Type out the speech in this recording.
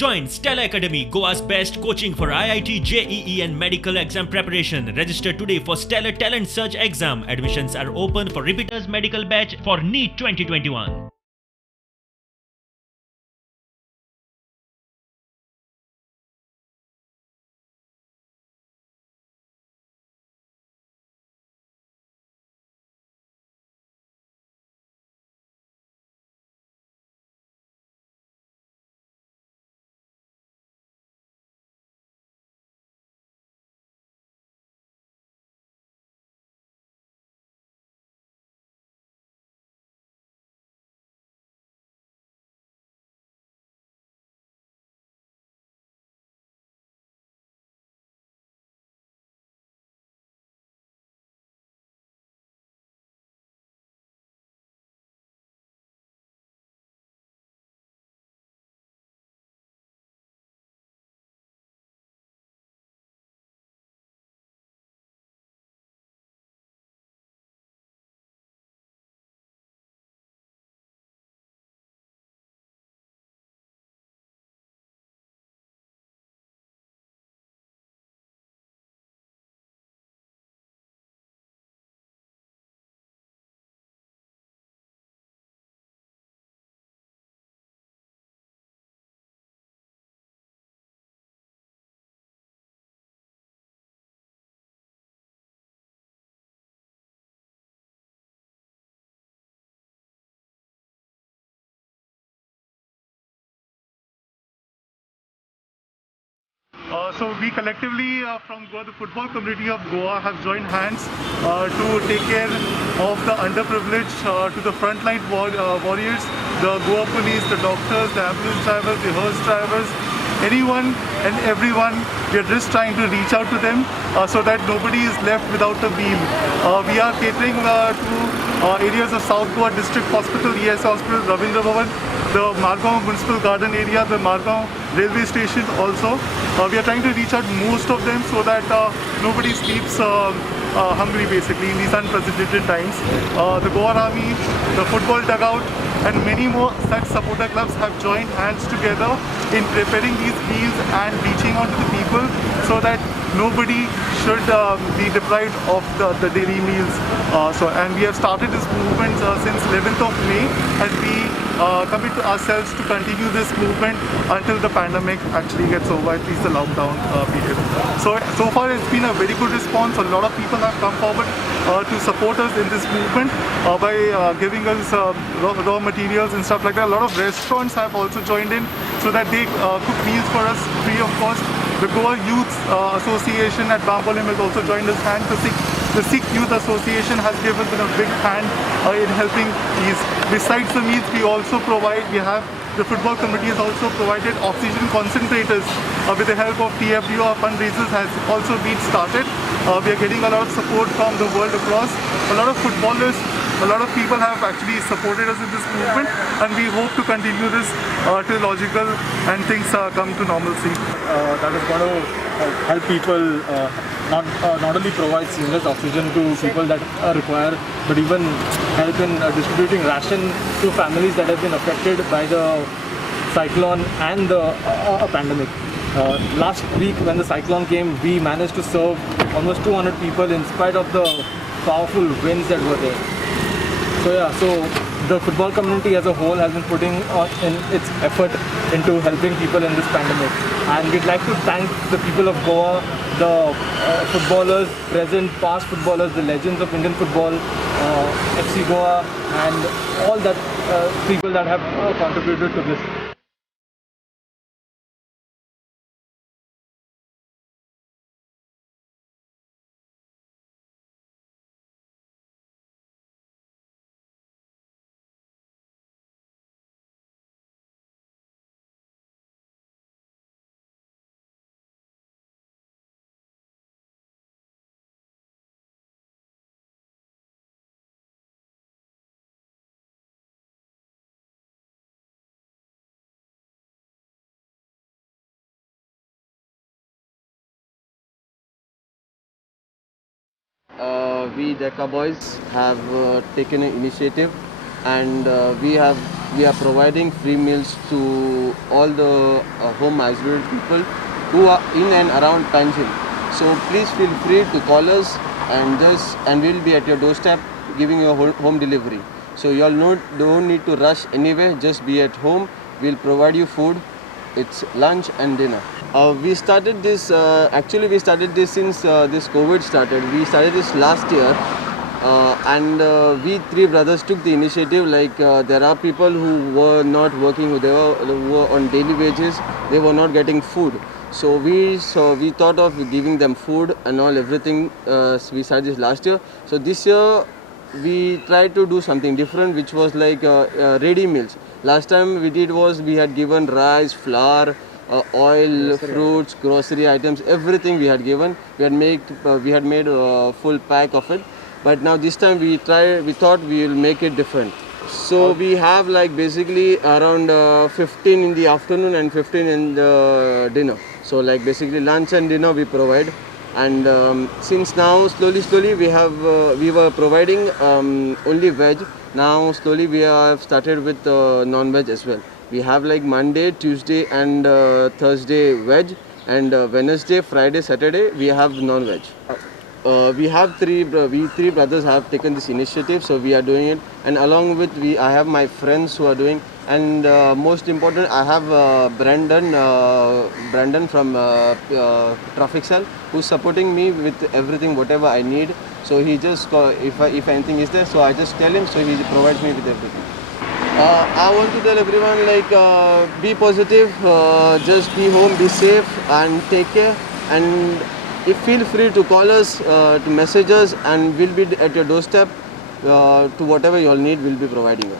Join Stella Academy, Goa's best coaching for IIT, JEE and medical exam preparation. Register today for Stellar Talent Search exam. Admissions are open for repeaters medical batch for NEET 2021. So we collectively from the football community of Goa have joined hands to take care of the underprivileged, to the frontline warriors, the Goa police, the doctors, the ambulance drivers, the hearse drivers, anyone and everyone. We are just trying to reach out to them so that nobody is left without a meal. We are catering to areas of South Goa District Hospital, ES Hospital, Ravindra Bhavan, the Margao Municipal Garden area, the Margao railway station also. We are trying to reach out most of them so that nobody sleeps hungry basically in these unprecedented times. The Goa Army, the football dugout and many more such supporter clubs have joined hands together in preparing these meals and reaching out to the people so that nobody should be deprived of the daily meals. And we have started this movement since 11th of May and we commit ourselves to continue this movement until the pandemic actually gets over, at least the lockdown period. So far it's been a very good response. A lot of people have come forward to support us in this movement by giving us raw materials and stuff like that. A lot of restaurants have also joined in so that they cook meals for us free of cost. The Goa Youth Association at Bambolim has also joined us hand. The Sikh Youth Association has given a big hand in helping these. Besides the meals, we have the football committee has also provided oxygen concentrators with the help of TFDO. Our fundraisers has also been started. We are getting a lot of support from the world across. A lot of footballers, a lot of people have actually supported us in this movement and we hope to continue this till logical and things come to normalcy. That is going to help people not only provide seamless oxygen to people that require, but even help in distributing ration to families that have been affected by the cyclone and the pandemic. Last week when the cyclone came, we managed to serve almost 200 people in spite of the powerful winds that were there. So the football community as a whole has been putting in its effort into helping people in this pandemic. And we'd like to thank the people of Goa, the footballers, present, past footballers, the legends of Indian football, FC Goa, and all that people that have contributed to this. We Decca Boys have taken an initiative and we have we are providing free meals to all the home isolated people who are in and around Panjim. So please feel free to call us and we'll be at your doorstep giving you a home delivery. So you all don't need to rush anywhere, just be at home. We'll provide you food. It's lunch and dinner. We started this, actually we started this since this COVID started. We started this last year and we three brothers took the initiative. Like there are people who were not working, who were on daily wages, they were not getting food. So we thought of giving them food and all everything. We started this last year. So this year we tried to do something different, which was like ready meals. Last time we did was we had given rice, flour, oil, fruits, grocery items, everything we had given. We had made a full pack of it. But now this time we thought we will make it different. So we have like basically around 15 in the afternoon and 15 in the dinner. So like basically lunch and dinner we provide. And since now slowly we were providing only veg. Now slowly we have started with non-veg as well. We have like Monday, Tuesday and Thursday veg, and Wednesday, Friday, Saturday we have non-veg. We three brothers have taken this initiative, so we are doing it, and along with I have my friends who are doing, and most important I have Brandon from Traffic Cell, who's supporting me with everything whatever I need. So he just if anything is there, so I just tell him, so he provides me with everything. I want to tell everyone like be positive, just be home, be safe and take care, and feel free to call us, to message us, and we'll be at your doorstep to whatever you all need, we'll be providing you.